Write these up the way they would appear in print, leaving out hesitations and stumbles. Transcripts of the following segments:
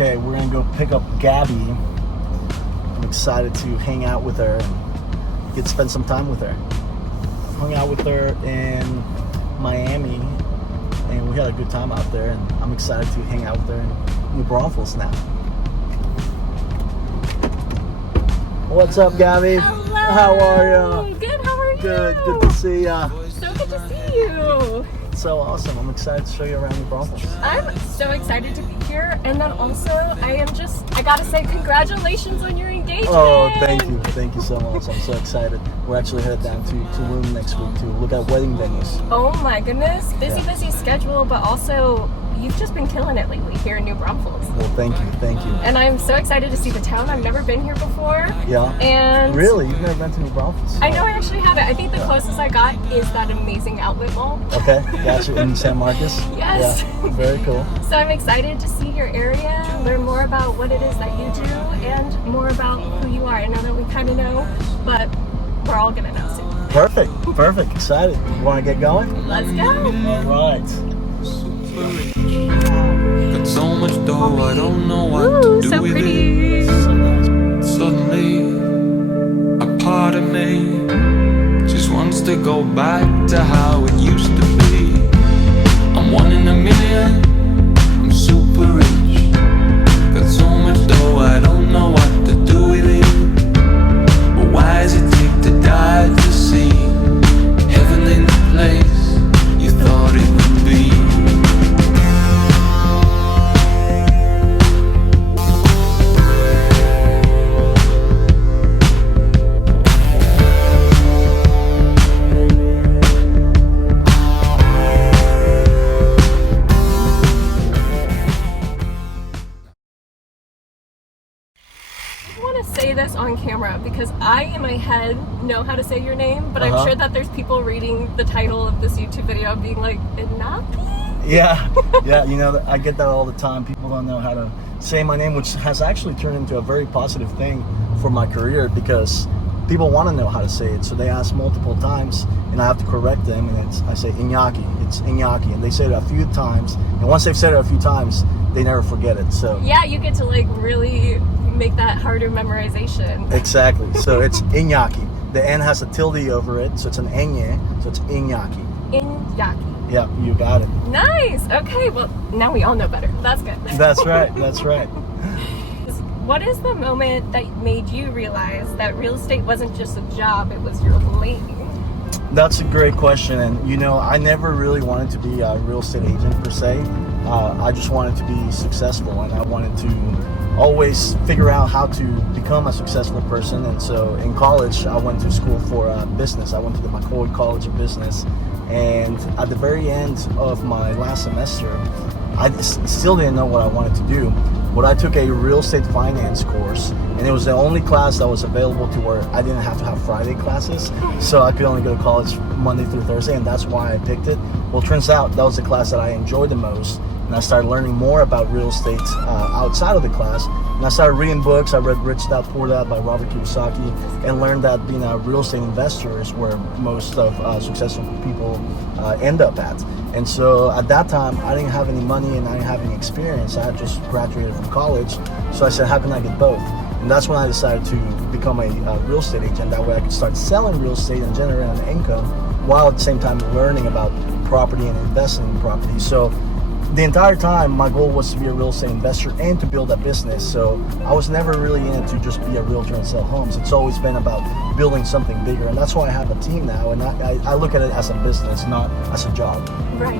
Okay, we're gonna go pick up Gabby. I'm excited to hang out with her and get to spend some time with her. Hung out with her in Miami, and we had a good time out there, and I'm excited to hang out with her in New Braunfels now. What's up, Gabby? Hello. How are you? Good, how are you? Good to see ya. So good to see you. So awesome. I'm excited to show you around New Braunfels. I'm so excited to be here, and then also I gotta say congratulations on your engagement. Oh, thank you so much. I'm so excited. We're actually headed down to Tulum next week to look at wedding venues. Oh my goodness, busy schedule, but also you've just been killing it lately here in New Braunfels. Well, thank you. And I'm so excited to see the town. I've never been here before. Yeah. And really, you've never been to New Braunfels? I know I actually haven't. I think the closest I got is that amazing outlet mall. Okay, gotcha. In San Marcos? Yes. Yeah, very cool. So I'm excited to see your area, learn more about what it is that you do, and more about who you are. I know that we kind of know, but we're all gonna know soon. Perfect. Excited. You want to get going? Let's go. All right. Got so much dough, I don't know what to do so with pretty. it. Suddenly, a part of me just wants to go back to how it used to be. I'm one in a million, I'm super rich. Got so much dough, I don't know what to do with it. But why does it take to die to see heaven in the place you thought it would be? Say this on camera because I in my head know how to say your name, but Uh-huh. I'm sure that there's people reading the title of this YouTube video being like, Inapi? Yeah, you know, I get that all the time. People don't know how to say my name, which has actually turned into a very positive thing for my career because people want to know how to say it. So they ask multiple times, and I have to correct them, and I say Iñaki. It's Iñaki, and they say it a few times. And once they've said it a few times, they never forget it. So Yeah, you get to like really make that harder memorization. exactly. So it's Iñaki. The N has a tilde over it, so it's an enye. So it's Iñaki. Iñaki. Yeah, you got it. Nice. Okay, well now we all know better. That's good. That's right. That's right. What is the moment that made you realize that real estate wasn't just a job, it was your lane? That's a great question, and you know, I never really wanted to be a real estate agent per se. I just wanted to be successful, and I wanted to always figure out how to become a successful person. And so in college, I went to school for business. I went to the McCoy College of Business, and at the very end of my last semester, I still didn't know what I wanted to do. But I took a real estate finance course, and it was the only class that was available to where I didn't have to have Friday classes, so I could only go to college Monday through Thursday, and that's why I picked it. Well, it turns out that was the class that I enjoyed the most, and I started learning more about real estate outside of the class, and I started reading books. I read Rich Dad Poor Dad by Robert Kiyosaki, and learned that being a real estate investor is where most of successful people end up at. And so at that time, I didn't have any money and I didn't have any experience. I had just graduated from college. So I said, how can I get both? And that's when I decided to become a real estate agent. That way I could start selling real estate and generate an income while at the same time learning about property and investing in property. So the entire time, my goal was to be a real estate investor and to build a business. So I was never really in it to just be a realtor and sell homes. It's always been about building something bigger. And that's why I have a team now. And I look at it as a business, not as a job. Right.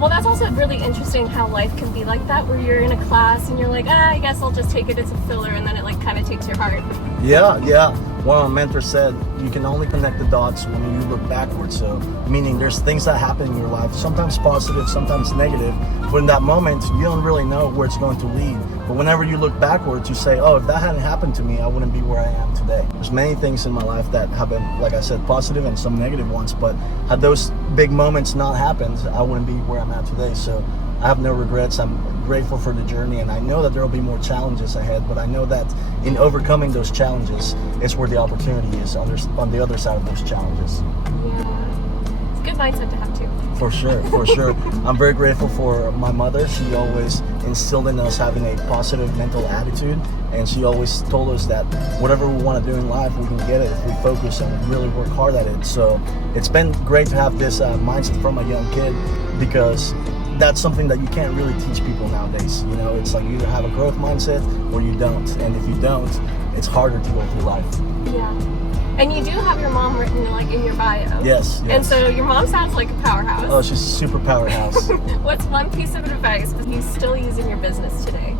Well, that's also really interesting how life can be like that, where you're in a class and you're like, I guess I'll just take it as a filler, and then it like kind of takes your heart. Yeah. One of my mentors said, you can only connect the dots when you look backwards. So, meaning there's things that happen in your life, sometimes positive, sometimes negative, but in that moment, you don't really know where it's going to lead. But whenever you look backwards, you say, oh, if that hadn't happened to me, I wouldn't be where I am today. There's many things in my life that have been, like I said, positive and some negative ones, but had those big moments not happened, I wouldn't be where I'm at today. So I have no regrets. I'm grateful for the journey, and I know that there will be more challenges ahead, but I know that in overcoming those challenges is where the opportunity is on the other side of those challenges. Yeah. It's a good mindset to have too. For sure, for sure. I'm very grateful for my mother. She always instilled in us having a positive mental attitude, and she always told us that whatever we want to do in life, we can get it if we focus and really work hard at it. So it's been great to have this mindset from a young kid, because that's something that you can't really teach people nowadays. You know, it's like you either have a growth mindset or you don't, and if you don't, it's harder to go through life. Yeah. And you do have your mom written like in your bio. Yes. And so your mom sounds like a powerhouse. Oh, she's a super powerhouse. What's one piece of advice that you still use in your business today?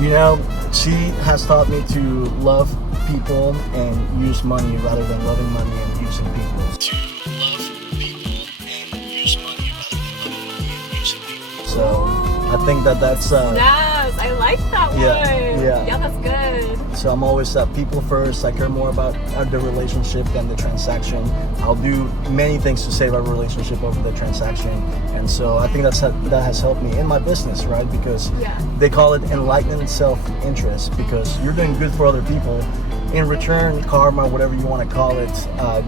You know, she has taught me to love people and use money rather than loving money and using people. To love people and use money rather than loving money and using people. So I think that's Yes, I like that one. Yeah, that's good. So I'm always people first. I care more about the relationship than the transaction. I'll do many things to save our relationship over the transaction. And so I think that has helped me in my business, right? Because they call it enlightened self-interest, because you're doing good for other people. In return, karma, whatever you want to call it,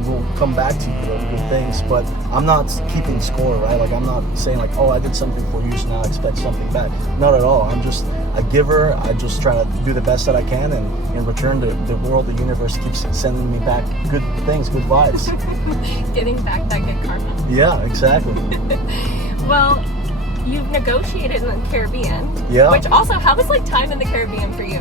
will come back to you, those good things. But I'm not keeping score, right? Like, I'm not saying like, oh, I did something for you, so now I expect something back. Not at all. I'm just a giver. I just try to do the best that I can, and in return, the world, the universe keeps sending me back good things, good vibes. Getting back that good karma. Yeah, exactly. Well, you've negotiated in the Caribbean. Yeah. Which also, how was like time in the Caribbean for you?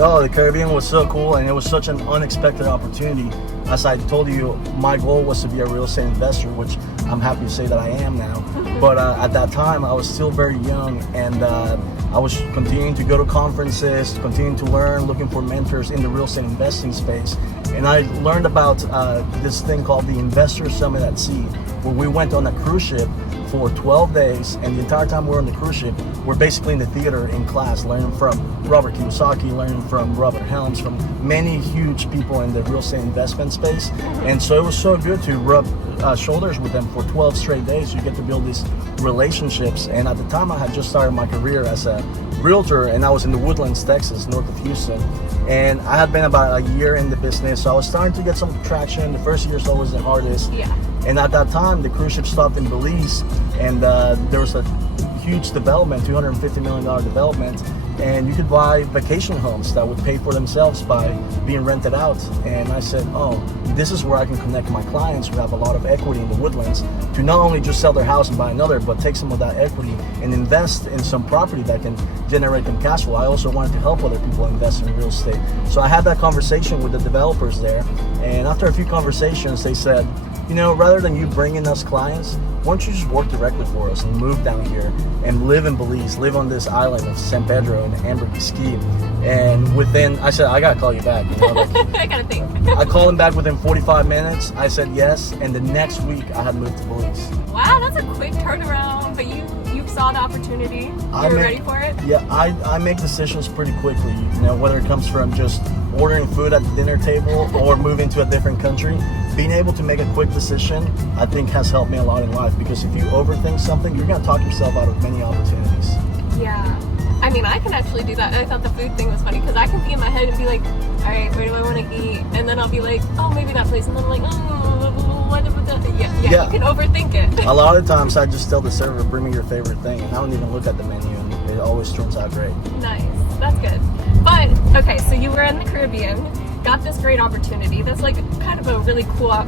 Oh, the Caribbean was so cool, and it was such an unexpected opportunity. As I told you, my goal was to be a real estate investor, which I'm happy to say that I am now. But at that time, I was still very young, and I was continuing to go to conferences, continuing to learn, looking for mentors in the real estate investing space. And I learned about this thing called the Investor Summit at Sea, where we went on a cruise ship for 12 days, and the entire time we're on the cruise ship, we're basically in the theater in class, learning from Robert Kiyosaki, learning from Robert Helms, from many huge people in the real estate investment space. And so it was so good to rub shoulders with them for 12 straight days. You get to build these relationships. And at the time, I had just started my career as a realtor, and I was in the Woodlands, Texas, north of Houston. And I had been about a year in the business, so I was starting to get some traction. The first year is always the hardest. Yeah. And at that time, the cruise ship stopped in Belize, and there was a huge development, $250 million development, and you could buy vacation homes that would pay for themselves by being rented out. And I said, oh, this is where I can connect my clients who have a lot of equity in the Woodlands to not only just sell their house and buy another, but take some of that equity and invest in some property that can generate them cash flow. I also wanted to help other people invest in real estate. So I had that conversation with the developers there, and after a few conversations, they said, you know, rather than you bringing us clients, why don't you just work directly for us and move down here and live in Belize, live on this island of San Pedro and Ambergris Key. And within, I said, I gotta call you back. You know, like, I gotta think. I called him back within 45 minutes. I said yes, and the next week I had moved to Belize. Wow, that's a quick turnaround, but you saw the opportunity. You were ready for it? Yeah, I make decisions pretty quickly, you know, whether it comes from just ordering food at the dinner table or moving to a different country. Being able to make a quick decision, I think, has helped me a lot in life, because if you overthink something, you're going to talk yourself out of many opportunities. Yeah. I mean, I can actually do that. I thought the food thing was funny, because I can be in my head and be like, all right, where do I want to eat? And then I'll be like, oh, maybe that place. And then I'm like, oh, what about that? Yeah, you can overthink it. A lot of times I just tell the server, bring me your favorite thing, and I don't even look at the menu, and it always turns out great. Nice. That's good. But, okay, so you were in the Caribbean, got this great opportunity. That's like kind of a really cool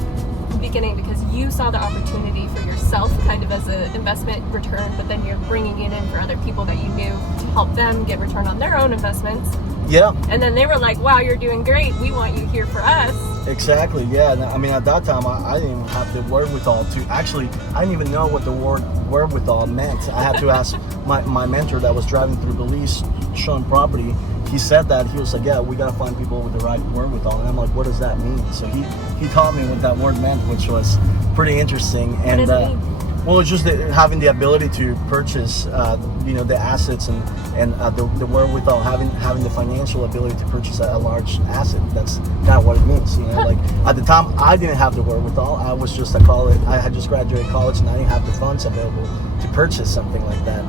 beginning, because you saw the opportunity for yourself kind of as an investment return, but then you're bringing it in for other people that you knew to help them get return on their own investments. Yeah. And then they were like, wow, you're doing great. We want you here for us. Exactly, yeah. I mean, at that time, I didn't even have the wherewithal to, actually, I didn't even know what the word wherewithal meant. I had to ask my mentor that was driving through Belize, showing property. He said that, he was like, yeah, we got to find people with the right wherewithal. And I'm like, what does that mean? So he taught me what that word meant, which was pretty interesting. And what does it mean? well, it's just having the ability to purchase, the assets and the wherewithal, having the financial ability to purchase a large asset. That's kind of what it means. You know, like at the time, I didn't have the wherewithal. I was just I had just graduated college, and I didn't have the funds available to purchase something like that.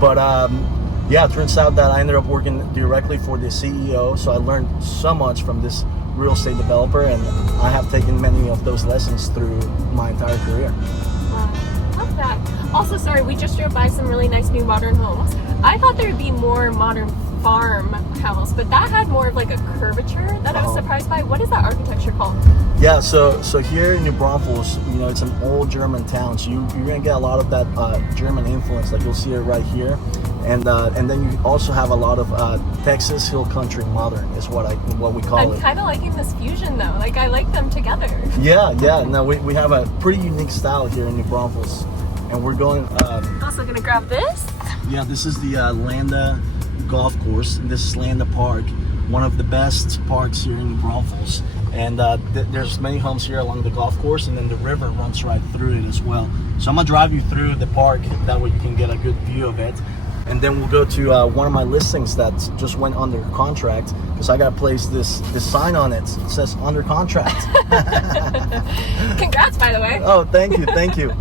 But yeah, it turns out that I ended up working directly for the CEO, so I learned so much from this real estate developer, and I have taken many of those lessons through my entire career. Wow. love that. Also, sorry, we just drove by some really nice new modern homes. I thought there would be more modern farmhouse, but that had more of like a curvature that I was surprised by. What is that architecture called? Yeah, so here in New Braunfels, you know, it's an old German town, so you're gonna get a lot of that German influence. Like you'll see it right here, and then you also have a lot of Texas Hill Country modern is what we call it. I'm kind of liking this fusion though. Like I like them together. Yeah. No, we have a pretty unique style here in New Braunfels, and we're going. Also gonna grab this. Yeah, this is the Landa Golf Course. This is Landa Park, one of the best parks here in New Braunfels. And there's many homes here along the golf course, and then the river runs right through it as well. So I'm gonna drive you through the park, that way you can get a good view of it. And then we'll go to one of my listings that just went under contract, because I got to place this sign on it. It says under contract. Congrats, by the way. Oh, thank you.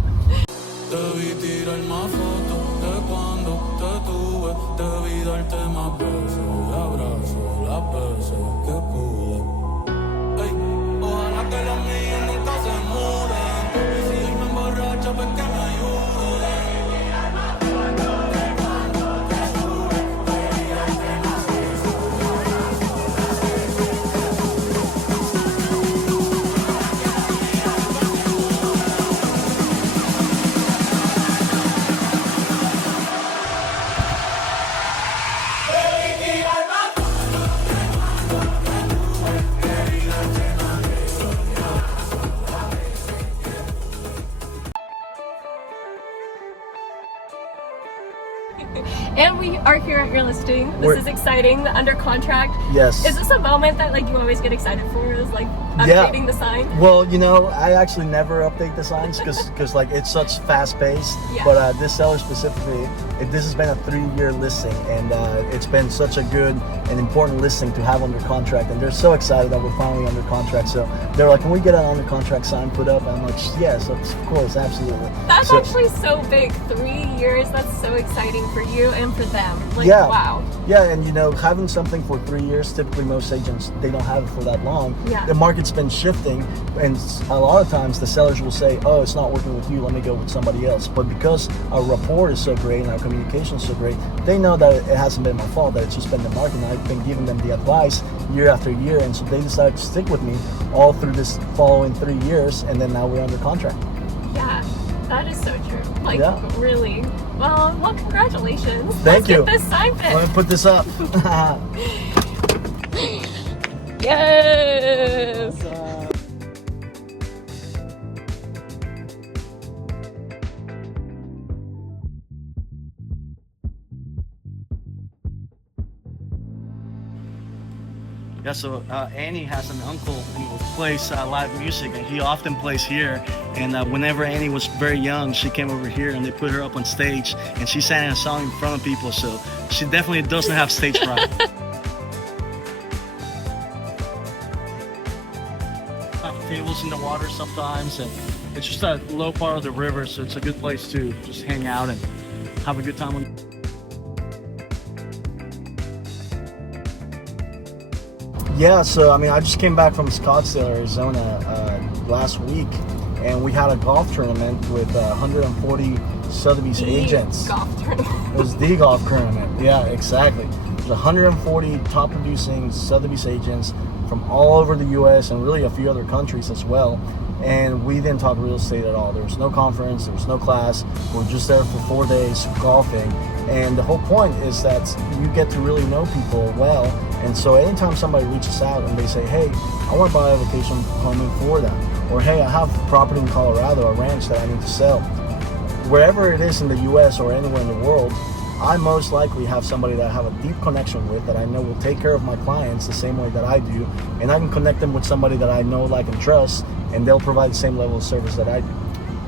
And we are here at your listing. This is exciting. The under contract. Yes. Is this a moment that like you always get excited for? Is like updating the sign? Well, you know, I actually never update the signs because like it's such fast paced. Yeah. But this seller specifically, this has been a 3-year listing, and it's been such a good and important listing to have under contract. And they're so excited that we're finally under contract. So they're like, "Can we get an under contract sign put up?" And I'm like, "Yes, of course, absolutely." That's actually so big. 3 years. That's so exciting for you and for them. Like, yeah. Wow. Yeah, and you know, having something for 3 years, typically most agents, they don't have it for that long. Yeah. The market's been shifting, and a lot of times the sellers will say, "Oh, it's not working with you, let me go with somebody else." But because our rapport is so great and our communication is so great, they know that it hasn't been my fault, that it's just been the market, and I've been giving them the advice year after year, and so they decided to stick with me all through this following 3 years, and then now we're under contract. Yeah, that is so true. Like, Yeah. really. Well, congratulations. Thank you. Let's get this sign Let fit. me put this up. Yes. Yeah, so Annie has an uncle who plays live music, and he often plays here. And whenever Annie was very young, she came over here, and they put her up on stage, and she sang a song in front of people. So she definitely doesn't have stage fright. Tables in the water sometimes, and it's just a low part of the river, so it's a good place to just hang out and have a good time. Yeah, so I mean, I just came back from Scottsdale, Arizona last week, and we had a golf tournament with 140 Sotheby's agents. Golf tournament. It was the golf tournament. Yeah, exactly. There's 140 top producing Sotheby's agents from all over the U.S. and really a few other countries as well. And we didn't talk real estate at all. There was no conference, there was no class. We were just there for 4 days golfing. And the whole point is that you get to really know people well. And so anytime somebody reaches out and they say, "Hey, I want to buy a vacation home in Florida," or "Hey, I have property in Colorado, a ranch that I need to sell," wherever it is in the U.S. or anywhere in the world, I most likely have somebody that I have a deep connection with, that I know will take care of my clients the same way that I do, and I can connect them with somebody that I know, like, and trust, and they'll provide the same level of service that I do.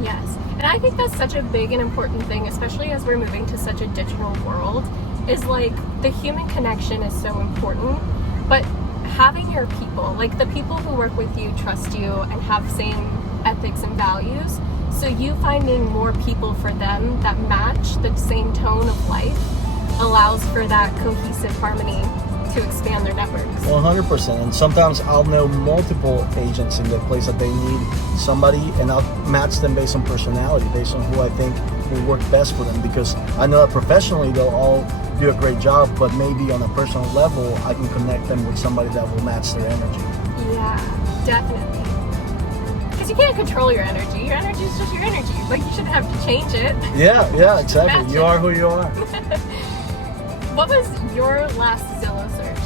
Yes, and I think that's such a big and important thing, especially as we're moving to such a digital world, is like the human connection is so important, but having your people, like the people who work with you, trust you, and have same ethics and values. So you finding more people for them that match the same tone of life allows for that cohesive harmony Yeah. to expand their networks. 100%. And sometimes I'll know multiple agents in the place that they need somebody, and I'll match them based on personality, based on who I think will work best for them. Because I know that professionally they'll all do a great job, but maybe on a personal level, I can connect them with somebody that will match their energy. Yeah, definitely. Because you can't control your energy. Your energy is just your energy. Like, you shouldn't have to change it. Yeah, exactly. Match You it. are who you are. What was your last Zillow search?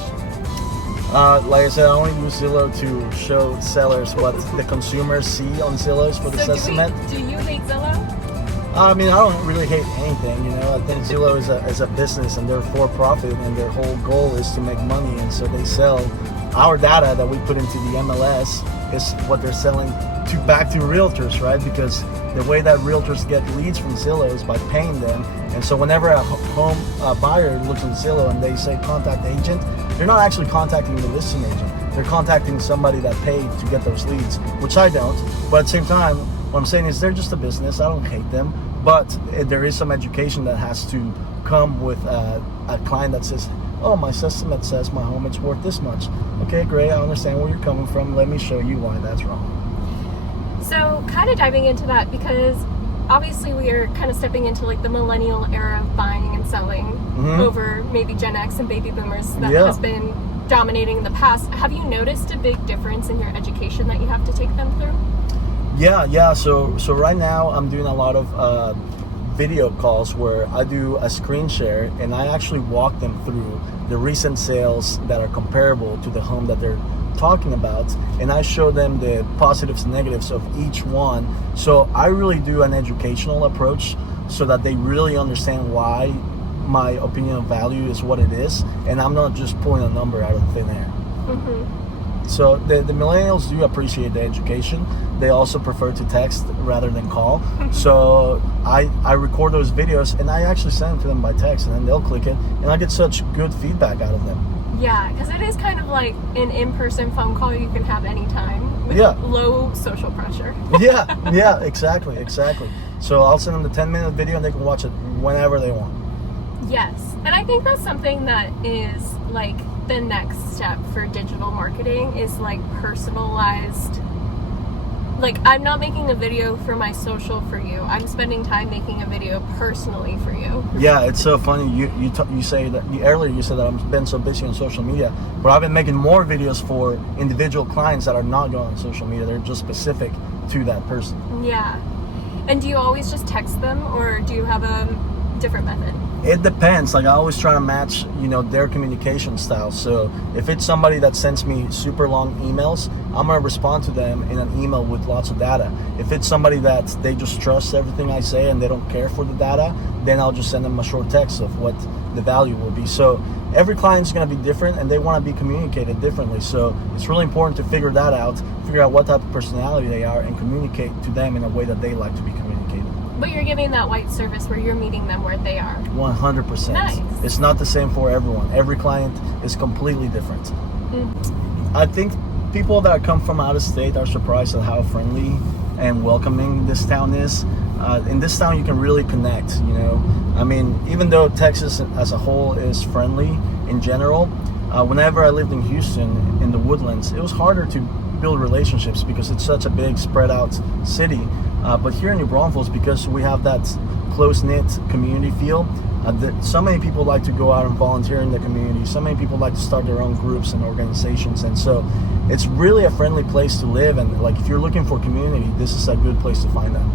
Like I said, I only use Zillow to show sellers what the consumers see on Zillow's for this estimate. Do you hate Zillow? I mean, I don't really hate anything, you know. I think Zillow is a business, and they're for profit, and their whole goal is to make money, and so they sell our data that we put into the MLS is what they're selling back to realtors, right? Because the way that realtors get leads from Zillow is by paying them, and so whenever a home buyer looks on Zillow and they say contact agent, they're not actually contacting the listing agent. They're contacting somebody that paid to get those leads, which I don't. But at the same time, what I'm saying is they're just a business. I don't hate them, but there is some education that has to come with a client that says, oh, my estimate says my home is worth this much. Okay, great. I understand where you're coming from. Let me show you why that's wrong. So kind of diving into that, because obviously we are kind of stepping into like the millennial era of buying and selling over maybe Gen X and baby boomers that has been dominating in the past. Have you noticed a big difference in your education that you have to take them through? Yeah. So right now I'm doing a lot of video calls where I do a screen share, and I actually walk them through the recent sales that are comparable to the home that they're talking about, and I show them the positives and negatives of each one. So I really do an educational approach so that they really understand why my opinion of value is what it is, and I'm not just pulling a number out of thin air. So the millennials do appreciate the education. They also prefer to text rather than call. So I record those videos and I actually send them to them by text, and then they'll click it, and I get such good feedback out of them. Yeah, because it is kind of like an in-person phone call you can have anytime with low social pressure. yeah, exactly. So I'll send them the 10-minute video and they can watch it whenever they want. Yes, and I think that's something that is like the next step for digital marketing, is like personalized. Like, I'm not making a video for my social for you. I'm spending time making a video personally for you. Yeah, it's so funny. You say that earlier. You said that I've been so busy on social media, but I've been making more videos for individual clients that are not going on social media. They're just specific to that person. Yeah. And do you always just text them, or do you have a different method? It depends. Like, I always try to match, their communication style. So if it's somebody that sends me super long emails, I'm going to respond to them in an email with lots of data. If it's somebody that they just trust everything I say and they don't care for the data, then I'll just send them a short text of what the value will be. So every client's going to be different, and they want to be communicated differently. So it's really important to figure that out, figure out what type of personality they are, and communicate to them in a way that they like to be communicated. But you're giving that white service where you're meeting them where they are. 100%. Nice. It's not the same for everyone. Every client is completely different. I think people that come from out of state are surprised at how friendly and welcoming this town is. In this town, you can really connect, I mean, even though Texas as a whole is friendly in general, whenever I lived in Houston, in the Woodlands, it was harder to build relationships because it's such a big, spread out city. But here in New Braunfels, because we have that close-knit community feel, so many people like to go out and volunteer in the community. So many people like to start their own groups and organizations. And so it's really a friendly place to live. And like, if you're looking for community, this is a good place to find that.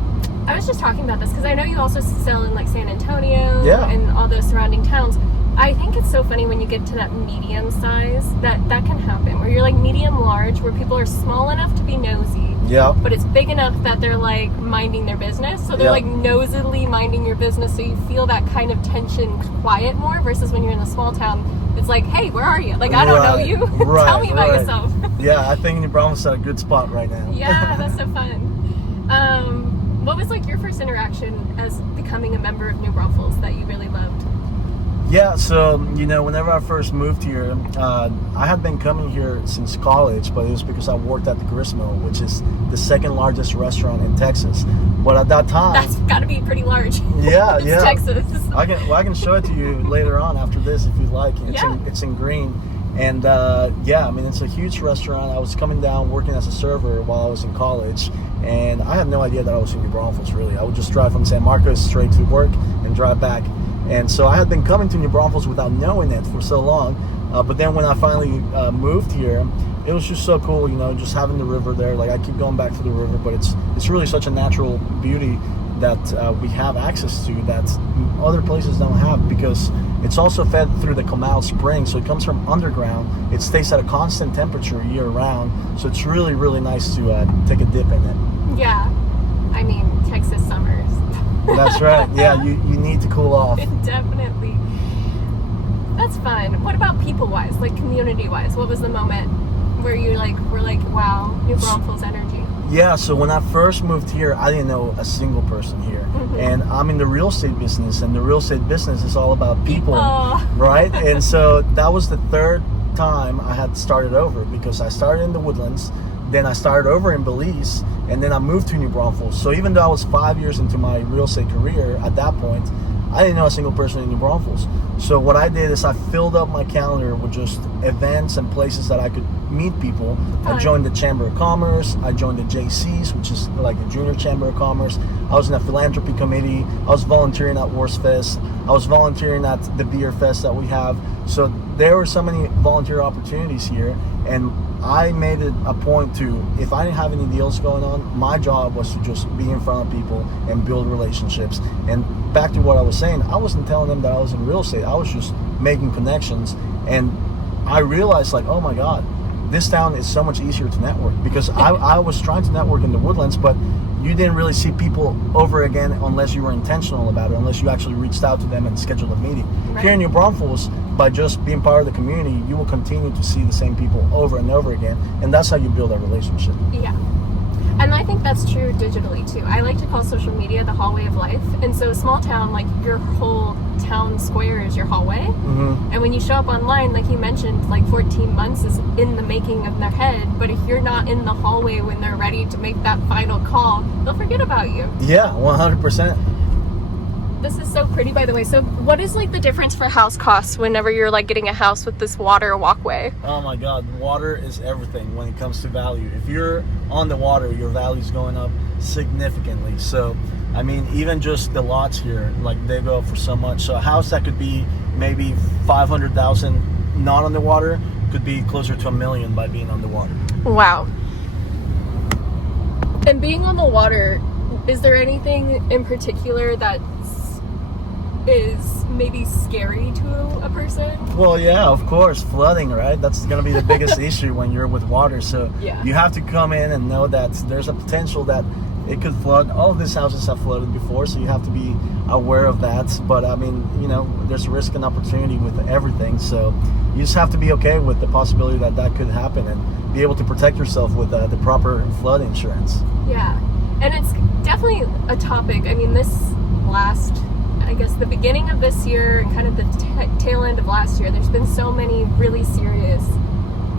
I was just talking about this because I know you also sell in like San Antonio Yeah. and all those surrounding towns. I think it's so funny when you get to that medium size that can happen, where you're like medium large, where people are small enough to be nosy, Yeah. but it's big enough that they're like minding their business. So they're Yeah. like nosily minding your business, so you feel that kind of tension quiet more, versus when you're in a small town, it's like, hey, where are you? Like, I don't know you. Tell me about yourself. Yeah, I think New Braunfels is at a good spot right now. Yeah, that's so fun. What was like your first interaction as becoming a member of New Braunfels that you really loved? Yeah, so, whenever I first moved here, I had been coming here since college, but it was because I worked at the Grist Mill, which is the second largest restaurant in Texas. But at that time... That's got to be pretty large. Yeah, It's yeah. Texas. I can show it to you later on after this if you'd like. It's in green. And, it's a huge restaurant. I was coming down working as a server while I was in college, and I had no idea that I was in New Braunfels, really. I would just drive from San Marcos straight to work and drive back. And so I had been coming to New Braunfels without knowing it for so long. But then when I finally moved here, it was just so cool, just having the river there. Like, I keep going back to the river, but it's really such a natural beauty that we have access to that other places don't have, because it's also fed through the Comal Spring. So it comes from underground. It stays at a constant temperature year round. So it's really, really nice to take a dip in it. Yeah. I mean, Texas summers. That's right. Yeah, you need to cool off. Definitely. That's fun. What about people-wise, like community-wise? What was the moment where you were like, wow, New Braunfels energy? Yeah, so when I first moved here, I didn't know a single person here. Mm-hmm. And I'm in the real estate business, and the real estate business is all about people, right? And so that was the third time I had started over, because I started in the Woodlands, then I started over in Belize, and then I moved to New Braunfels. So even though I was 5 years into my real estate career at that point, I didn't know a single person in New Braunfels. So what I did is I filled up my calendar with just events and places that I could meet people. I joined the Chamber of Commerce. I joined the JCs, which is like the Junior Chamber of Commerce. I was in a philanthropy committee. I was volunteering at Worst Fest. I was volunteering at the beer fest that we have. So there were so many volunteer opportunities here, and I made it a point to, if I didn't have any deals going on, my job was to just be in front of people and build relationships. And back to what I was saying, I wasn't telling them that I was in real estate. I was just making connections. And I realized, oh my God, this town is so much easier to network, because I was trying to network in the Woodlands, but you didn't really see people over again unless you were intentional about it, unless you actually reached out to them and scheduled a meeting. Right. Here in New Braunfels, by just being part of the community, you will continue to see the same people over and over again, and that's how you build a relationship. Yeah. And I think that's true digitally too. I like to call social media the hallway of life. And so small town, your whole town square is your hallway. Mm-hmm. And when you show up online, like you mentioned, 14 months is in the making of their head. But if you're not in the hallway when they're ready to make that final call, they'll forget about you. Yeah, 100%. This is so pretty, by the way. So what is the difference for house costs whenever you're getting a house with this water walkway? Oh my God, water is everything when it comes to value. If you're on the water, your value's going up significantly. So, I mean, even just the lots here, they go up for so much. So a house that could be maybe $500,000 not on the water could be closer to $1 million by being on the water. Wow. And being on the water, is there anything in particular that is maybe scary to a person? Well, yeah, of course, flooding, right? That's going to be the biggest issue when you're with water. So yeah, you have to come in and know that there's a potential that it could flood. All of these houses have flooded before, so you have to be aware of that. But I mean, there's risk and opportunity with everything. So you just have to be okay with the possibility that that could happen and be able to protect yourself with the proper flood insurance. Yeah, and it's definitely a topic. I mean, the beginning of this year and kind of the tail end of last year, there's been so many really serious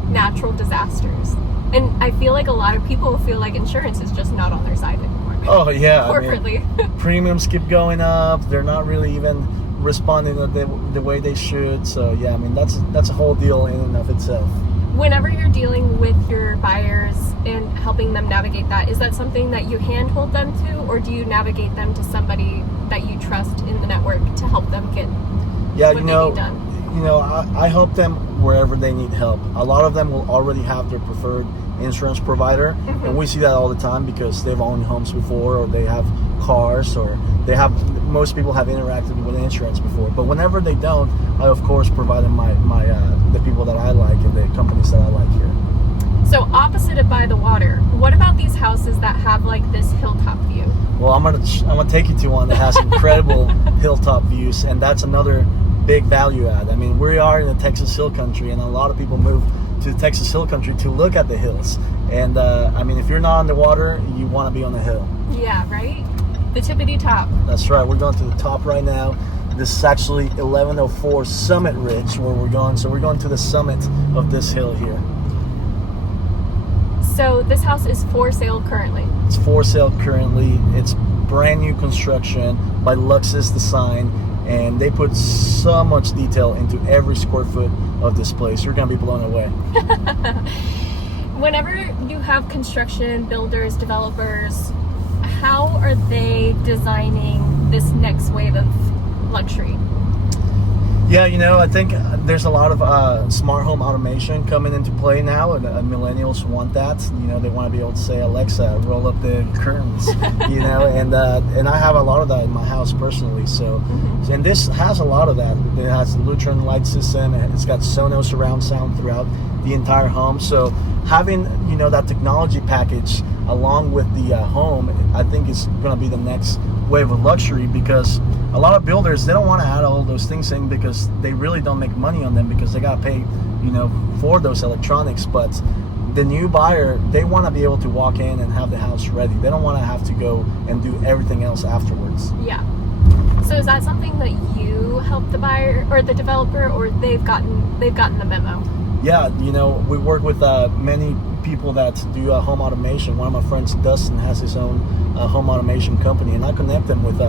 natural disasters. And I feel like a lot of people feel like insurance is just not on their side anymore. Oh, yeah. Corporately. I mean, premiums keep going up. They're not really even responding the way they should. So, yeah, I mean, that's a whole deal in and of itself. Whenever you're dealing with your buyers and helping them navigate that, is that something that you handhold them to, or do you navigate them to somebody that you trust in the network to help them get what they need done? I help them wherever they need help. A lot of them will already have their preferred insurance provider, mm-hmm. and we see that all the time because they've owned homes before, or they have cars, or most people have interacted with insurance before. But whenever they don't, I of course provide them the people that I like and the companies that I like here. So opposite of by the water, what about these houses that have this hilltop view? Well, I'm gonna take you to one that has incredible hilltop views, and that's another big value add. I mean, we are in the Texas Hill Country, and a lot of people move to the Texas Hill Country to look at the hills. And I mean, if you're not on the water, you want to be on the hill. Yeah, right? The tippity top. That's right. We're going to the top right now. This is actually 1104 Summit Ridge where we're going. So we're going to the summit of this hill here. So this house is for sale currently. It's for sale currently. It's brand new construction by Luxus Design, and they put so much detail into every square foot of this place. You're gonna be blown away. Whenever you have construction, builders, developers, how are they designing this next wave of luxury? Yeah, you know, I think there's a lot of smart home automation coming into play now, and millennials want that. You know, they want to be able to say, Alexa, roll up the curtains, you know, and I have a lot of that in my house personally. So, and this has a lot of that. It has a Lutron light system, and it's got Sonos surround sound throughout the entire home. So having, you know, that technology package along with the home, I think is going to be the next wave of luxury, because a lot of builders, they don't want to add all those things in because they really don't make money on them, because they got to pay, you know, for those electronics. But the new buyer, they want to be able to walk in and have the house ready. They don't want to have to go and do everything else afterwards. Yeah. So is that something that you help the buyer or the developer, or they've gotten the memo? Yeah, you know, we work with many people that do home automation. One of my friends, Dustin, has his own home automation company, and I connect them with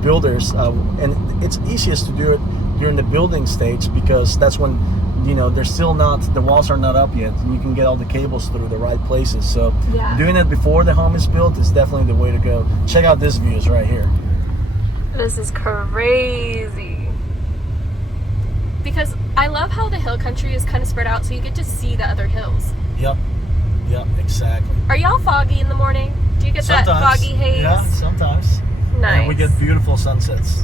builders, and it's easiest to do it during the building stage, because that's when, you know, they're still not, the walls are not up yet, and you can get all the cables through the right places. So yeah, doing it before the home is built is definitely the way to go. Check out this views right here. This is crazy. Because I love how the hill country is kind of spread out, so you get to see the other hills. Yep, exactly. Are y'all foggy in the morning? Do you get Sometimes, that foggy haze? Yeah, sometimes. Nice. And we get beautiful sunsets.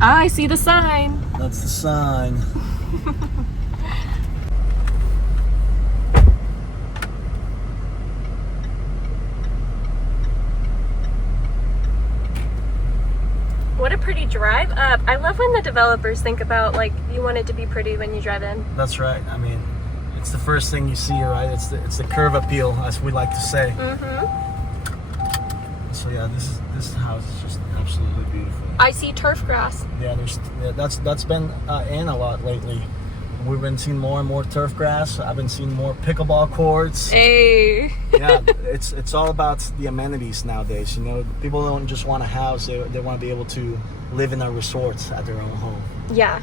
Ah, I see the sign. That's the sign. What a pretty drive up. I love when the developers think about, like, you want it to be pretty when you drive in. That's right. I mean, it's the first thing you see, right? It's the curve appeal, as we like to say. So yeah, this house is just absolutely beautiful. I see turf grass. Yeah, that's been in a lot lately. We've been seeing more and more turf grass. I've been seeing more pickleball courts. Hey. Yeah, it's all about the amenities nowadays. You know, people don't just want a house; they want to be able to live in a resort at their own home. Yeah.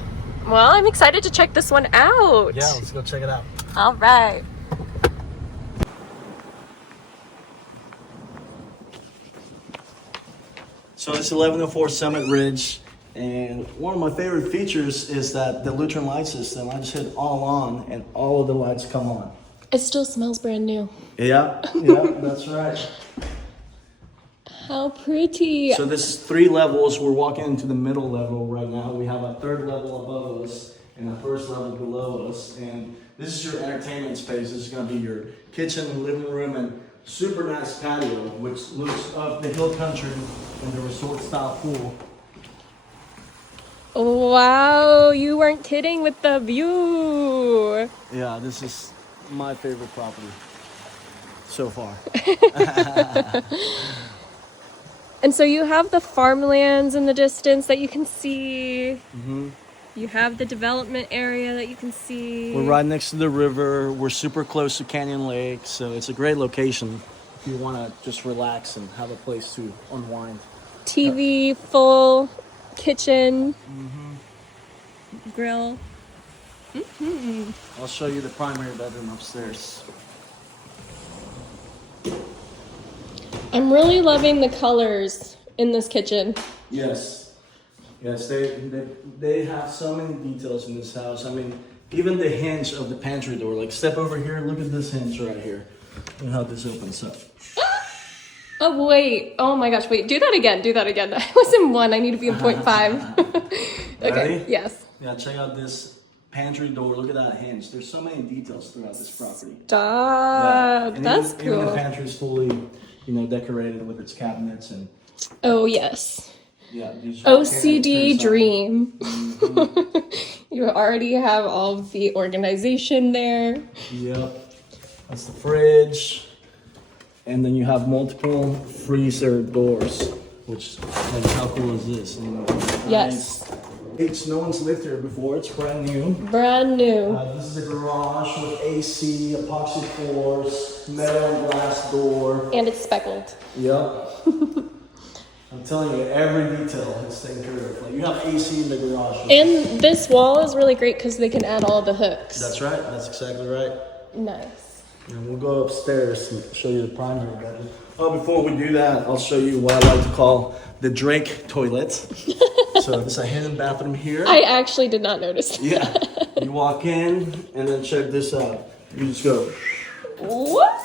Well, I'm excited to check this one out. Yeah, let's go check it out. All right. So it's 1104 Summit Ridge, and one of my favorite features is that the Lutron light system. I just hit all on, and all of the lights come on. It still smells brand new. Yeah, that's right. How pretty. So this is 3 levels. We're walking into the middle level right now. We have a 3rd level above us and a 1st level below us. And this is your entertainment space. This is going to be your kitchen and living room and super nice patio, which looks up the hill country and the resort style pool. Wow, you weren't kidding with the view. Yeah, this is my favorite property so far. And so you have the farmlands in the distance that you can see. You have the development area that you can see. We're right next to the river. We're super close to Canyon Lake, so it's a great location if you want to just relax and have a place to unwind. TV, full kitchen, grill. I'll show you the primary bedroom upstairs. I'm really loving the colors in this kitchen. Yes, they have so many details in this house. I mean, even the hinge of the pantry door. Like, step over here, look at this hinge right here. Look how this opens up. Oh, wait. Oh my gosh, wait. Do that again. I was in 1. I need to be in 0.5. Okay, Ready? yes. Yeah, check out this pantry door. Look at that hinge. There's so many details throughout this property. Stop. And That's even the cool. pantry is fully, decorated with its cabinets and Oh, yes. yeah. These are OCD canisters. dream. You already have all of the organization there. Yep. That's the fridge. And then you have multiple freezer doors Which, like, how cool is this? Yes. No one's lived here before. It's brand new. Brand new. This is the garage with AC, epoxy floors, metal and glass door. And it's speckled. Yep. I'm telling you, every detail is taken care of. Like, you have AC in the garage. And this wall is really great because they can add all the hooks. That's right. That's exactly right. Nice. And we'll go upstairs and show you the primary bedroom. Oh, before we do that, I'll show you what I like to call the Drake toilet. So there's a hidden bathroom here. I actually did not notice that. Yeah. You walk in and then check this out. You just go. What?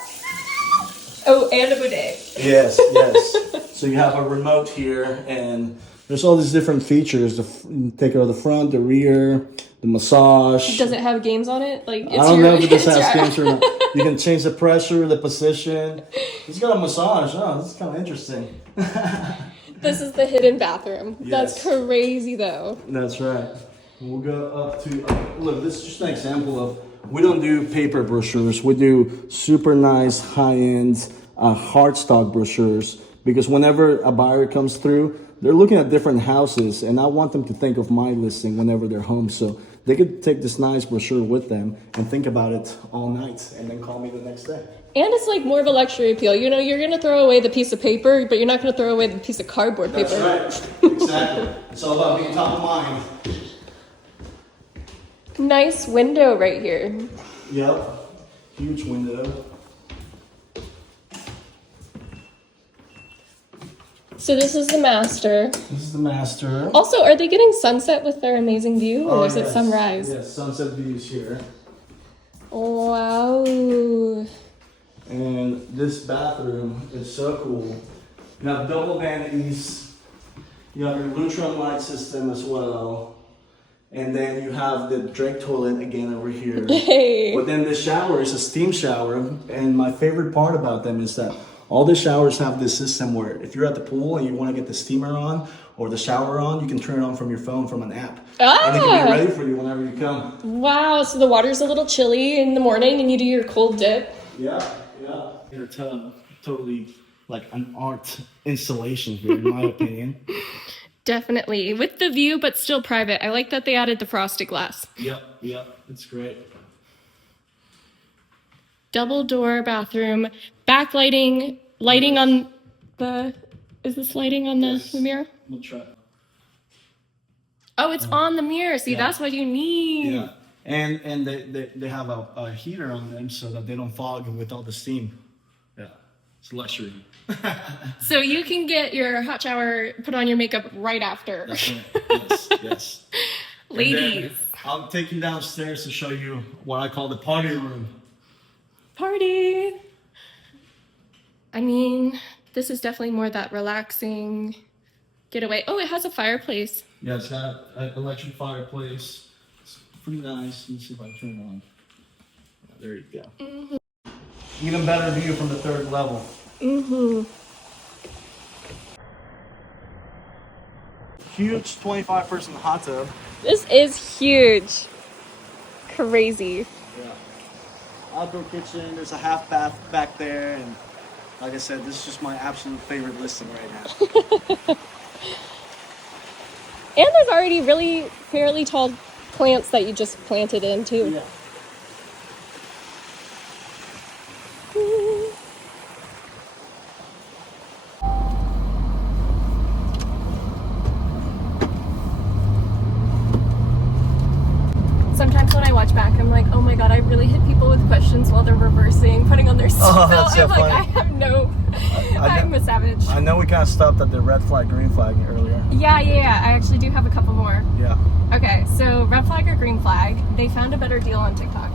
Oh, and a bidet. Yes, yes. So you have a remote here, and there's all these different features. Take care of the front, the rear, the massage. Does it have games on it? Like, it's I don't know if this has your- games or not. You can change the pressure, the position. It's got a massage. Oh, this is kind of interesting. This is the hidden bathroom. Yes. That's crazy, though. That's right. We'll go up to, look, this is just an example of, we don't do paper brochures. We do super nice, high-end, hard stock brochures, because whenever a buyer comes through, they're looking at different houses, and I want them to think of my listing whenever they're home. So they could take this nice brochure with them and think about it all night, and then call me the next day. And it's like more of a luxury appeal. You know, you're going to throw away the piece of paper, but you're not going to throw away the piece of cardboard paper. That's right. Exactly. It's all about being top of mind. Nice window right here. Yep. Huge window. So this is the master. This is the master. Also, are they getting sunset with their amazing view, or Oh, is it yes. sunrise? Yes, sunset views here. Wow. And this bathroom is so cool. You have double vanities. You have your Lutron light system as well. And then you have the Drake toilet again over here. Hey. But then the shower is a steam shower. And my favorite part about them is that all the showers have this system where if you're at the pool and you want to get the steamer on or the shower on, you can turn it on from your phone from an app. And it can be ready for you whenever you come. Wow, so the water's a little chilly in the morning and you do your cold dip. Yeah, yeah. In a tub, totally like an art installation here, in my opinion. Definitely. With the view, but still private. I like that they added the frosted glass. Yep, yep. It's great. Double door bathroom. Backlighting. Lighting on the... Is this lighting on the mirror? We'll try. Oh, it's on the mirror. See, Yeah. that's what you need. Yeah. And they have a heater on them so that they don't fog with all the steam. Yeah. It's luxury. So you can get your hot shower, put on your makeup right after. That's right. Yes, yes. Ladies. I'll take you downstairs to show you what I call the party room. Party. I mean, this is definitely more that relaxing getaway. Oh, it has a fireplace. Yeah, it's got an electric fireplace. It's pretty nice. Let me see if I can turn it on. Yeah, there you go. Mm-hmm. Even better view from the third level. Mm-hmm. Huge 25-person hot tub. This is huge. Crazy. Yeah. Outdoor kitchen. There's a half bath back there, and like I said, this is just my absolute favorite listing right now. And there's already really fairly tall plants that you just planted in too. Yeah. Sometimes when I watch back, I'm like, oh my god, I really hit people with questions while they're reversing, putting on their seatbelt. Oh, that's so I'm like, funny. I have no, I'm a savage. I know we kind of stopped at the red flag, green flag earlier. Yeah. I actually do have a couple more. Yeah. Okay, so red flag or green flag, they found a better deal on TikTok.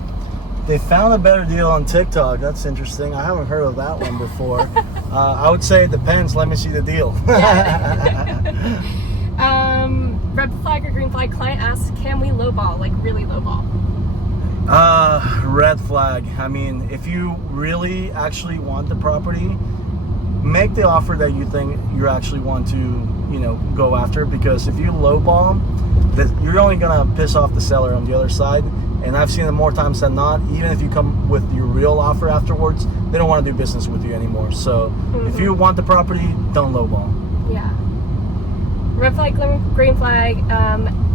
They found a better deal on TikTok. That's interesting. I haven't heard of that one before. I would say it depends. Let me see the deal. Red flag or green flag, client asks, can we lowball, like really lowball? Red flag. I mean, if you really actually want the property, make the offer that you think you actually want to, go after. Because if you lowball, you're only gonna piss off the seller on the other side. And I've seen it more times than not. Even if you come with your real offer afterwards, they don't want to do business with you anymore. So if you want the property, don't lowball. Yeah. Red flag, green flag.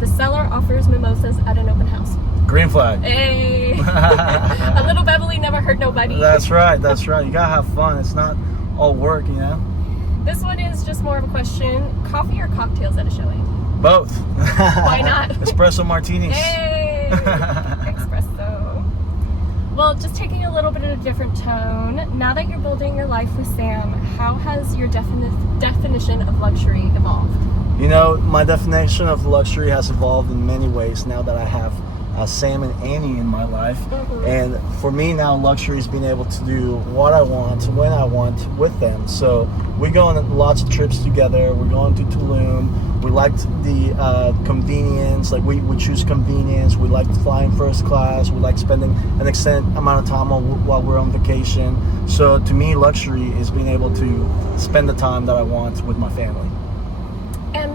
The seller offers mimosas at an open house. Green flag. Hey, a little Beverly never hurt nobody. That's right. That's right. You gotta have fun. It's not all work, you know. This one is just more of a question: coffee or cocktails at a showing? Both. Why not? Espresso martinis. Hey, espresso. Well, just taking a little bit of a different tone. Now that you're building your life with Sam, how has your definition of luxury evolved? You know, my definition of luxury has evolved in many ways now that I have Sam and Annie in my life. And for me now, luxury is being able to do what I want, when I want with them. So we go on lots of trips together. We're going to Tulum. We liked the convenience. Like we choose convenience. We like flying first class. We like spending an extended amount of time while we're on vacation. So to me, luxury is being able to spend the time that I want with my family. And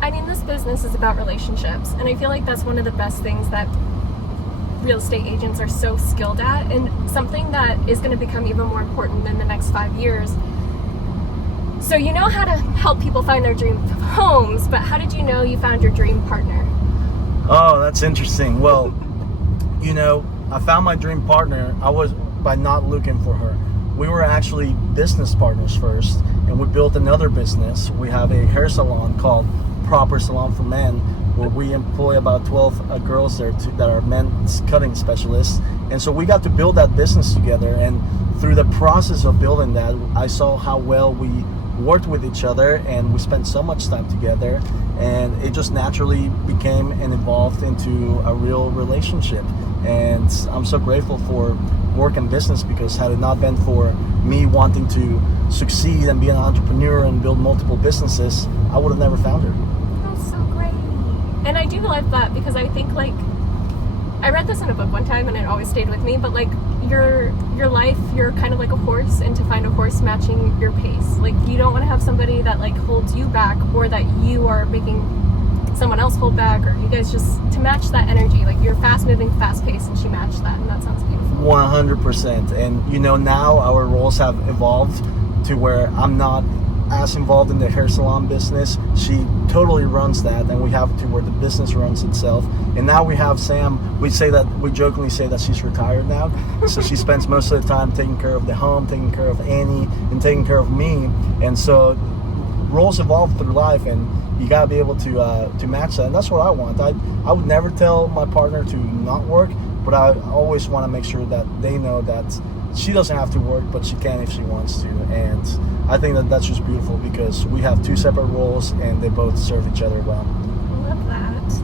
I mean, this business is about relationships, and I feel like that's one of the best things that real estate agents are so skilled at, and something that is going to become even more important in the next 5 years. So you know how to help people find their dream homes, but how did you know you found your dream partner? Oh, that's interesting. Well, you know, I found my dream partner. I was by not looking for her. We were actually business partners first, and we built another business. We have a hair salon called Proper Salon for Men, where we employ about 12 girls there that are men's cutting specialists. And so we got to build that business together, and through the process of building that, I saw how well we worked with each other, and we spent so much time together, and it just naturally became and evolved into a real relationship. And I'm so grateful for work and business, because had it not been for me wanting to succeed and be an entrepreneur and build multiple businesses, I would have never found her. That's so great. And I do love that, because I think, like, I read this in a book one time and it always stayed with me, but like your life, you're kind of like a horse, and to find a horse matching your pace. Like, you don't want to have somebody that like holds you back, or that you are making someone else hold back, or you guys just to match that energy. Like, you're fast moving, fast paced, and she matched that, and that sounds beautiful. 100%. And you know, now our roles have evolved to where I'm not as involved in the hair salon business. She totally runs that, and we have to where the business runs itself. And now we have Sam. We jokingly say that she's retired now, so she spends most of the time taking care of the home, taking care of Annie, and taking care of me. And so roles evolve through life, and you gotta be able to match that. And that's what I want. I would never tell my partner to not work, but I always want to make sure that they know that she doesn't have to work, but she can if she wants to. And I think that that's just beautiful, because we have two separate roles and they both serve each other well. I love that.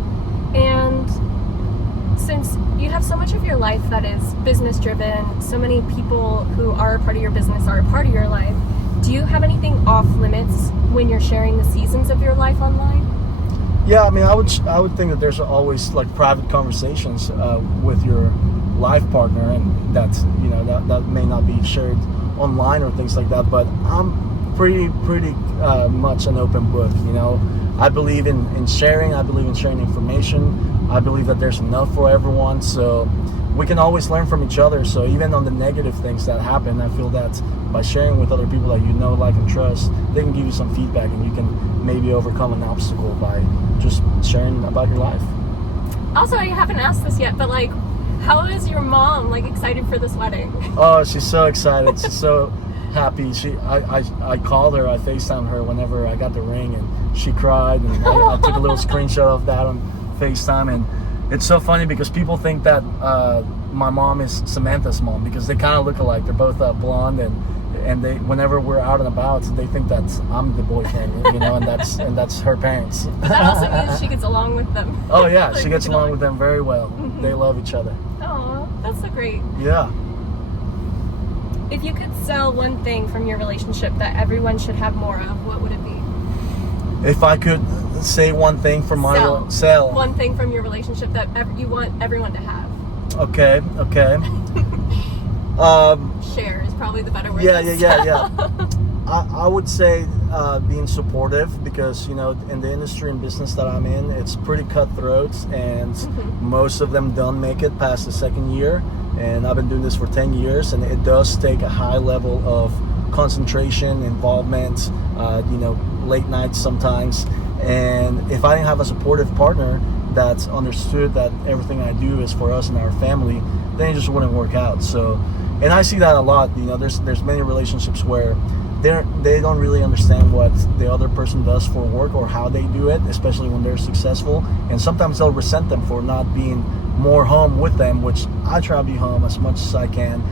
And since you have so much of your life that is business driven, so many people who are a part of your business are a part of your life, do you have anything off limits when you're sharing the seasons of your life online? Yeah, I mean, I would think that there's always like private conversations with your life partner, and that's, you know, that may not be shared online or things like that. But I'm pretty much an open book. You know, I believe in sharing. I believe in sharing information. I believe that there's enough for everyone, so we can always learn from each other. So even on the negative things that happen, I feel that by sharing with other people that you know, like, and trust, they can give you some feedback, and you can maybe overcome an obstacle by just sharing about your life. Also, I haven't asked this yet, but like, how is your mom, like, excited for this wedding? Oh, she's so excited. She's so happy. I called her, I FaceTimed her whenever I got the ring, and she cried, and I took a little screenshot of that on FaceTime. And it's so funny because people think that my mom is Samantha's mom, because they kind of look alike. They're both blonde, and they, whenever we're out and about, they think that I'm the boyfriend, you know, and that's her parents. But that also means she gets along with them. Oh yeah, she gets along with them very well. Mm-hmm. They love each other. Oh, that's so great. Yeah. If you could sell one thing from your relationship that everyone should have more of, what would it be? If I could say one thing from my sell one thing from your relationship that you want everyone to have. Okay. Share is probably the better word. Yeah. I would say being supportive, because, you know, in the industry and business that I'm in, it's pretty cutthroat, and most of them don't make it past the second year. And I've been doing this for 10 years, and it does take a high level of concentration, involvement, you know, late nights sometimes. And if I didn't have a supportive partner that's understood that everything I do is for us and our family, then it just wouldn't work out. So, and I see that a lot. You know, there's many relationships where they don't really understand what the other person does for work or how they do it, especially when they're successful. And sometimes they'll resent them for not being more home with them, which I try to be home as much as I can,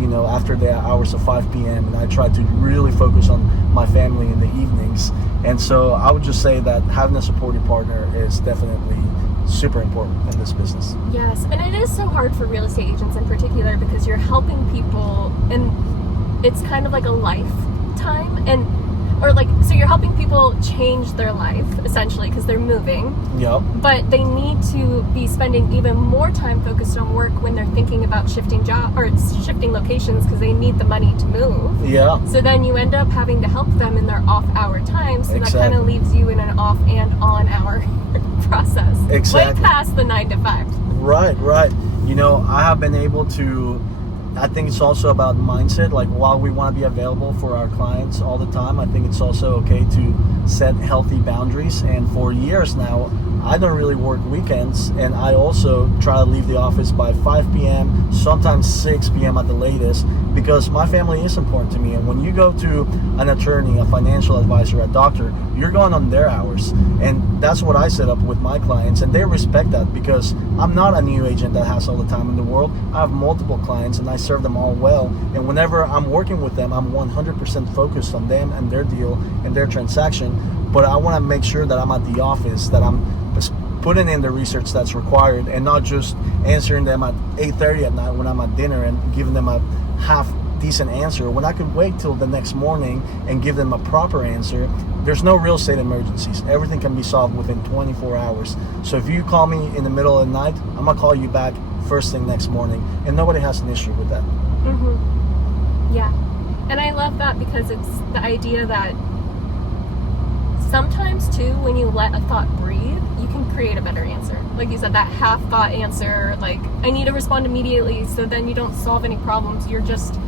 you know, after the hours of 5 p.m. And I try to really focus on my family in the evenings. And so I would just say that having a supportive partner is definitely super important in this business. Yes, and it is so hard for real estate agents in particular because you're helping people, and it's kind of like a lifetime, so you're helping people change their life essentially because they're moving. Yep. But they need to be spending even more time focused on work when they're thinking about shifting locations because they need the money to move. Yeah. So then you end up having to help them in their off-hour time. So Exactly. that kind of leaves you in an off and on-hour process. Exactly. Way past the 9 to 5. Right. You know, I have been able to, I think it's also about mindset. Like, while we want to be available for our clients all the time, I think it's also okay to set healthy boundaries. And for years now, I don't really work weekends, and I also try to leave the office by 5 p.m., sometimes 6 p.m. at the latest, because my family is important to me. And when you go to an attorney, a financial advisor, a doctor, you're going on their hours. And that's what I set up with my clients, and they respect that because I'm not a new agent that has all the time in the world. I have multiple clients, and I serve them all well. And whenever I'm working with them, I'm 100% focused on them and their deal and their transaction. But I want to make sure that I'm at the office, that I'm putting in the research that's required, and not just answering them at 8:30 at night when I'm at dinner and giving them a half decent answer when I could wait till the next morning and give them a proper answer. There's no real estate emergencies. Everything can be solved within 24 hours. So if you call me in the middle of the night, I'm gonna call you back first thing next morning, and nobody has an issue with that. Yeah, and I love that because it's the idea that sometimes too, when you let a thought breathe, you can create a better answer. Like you said, that half thought answer, like I need to respond immediately, so then you don't solve any problems. You're just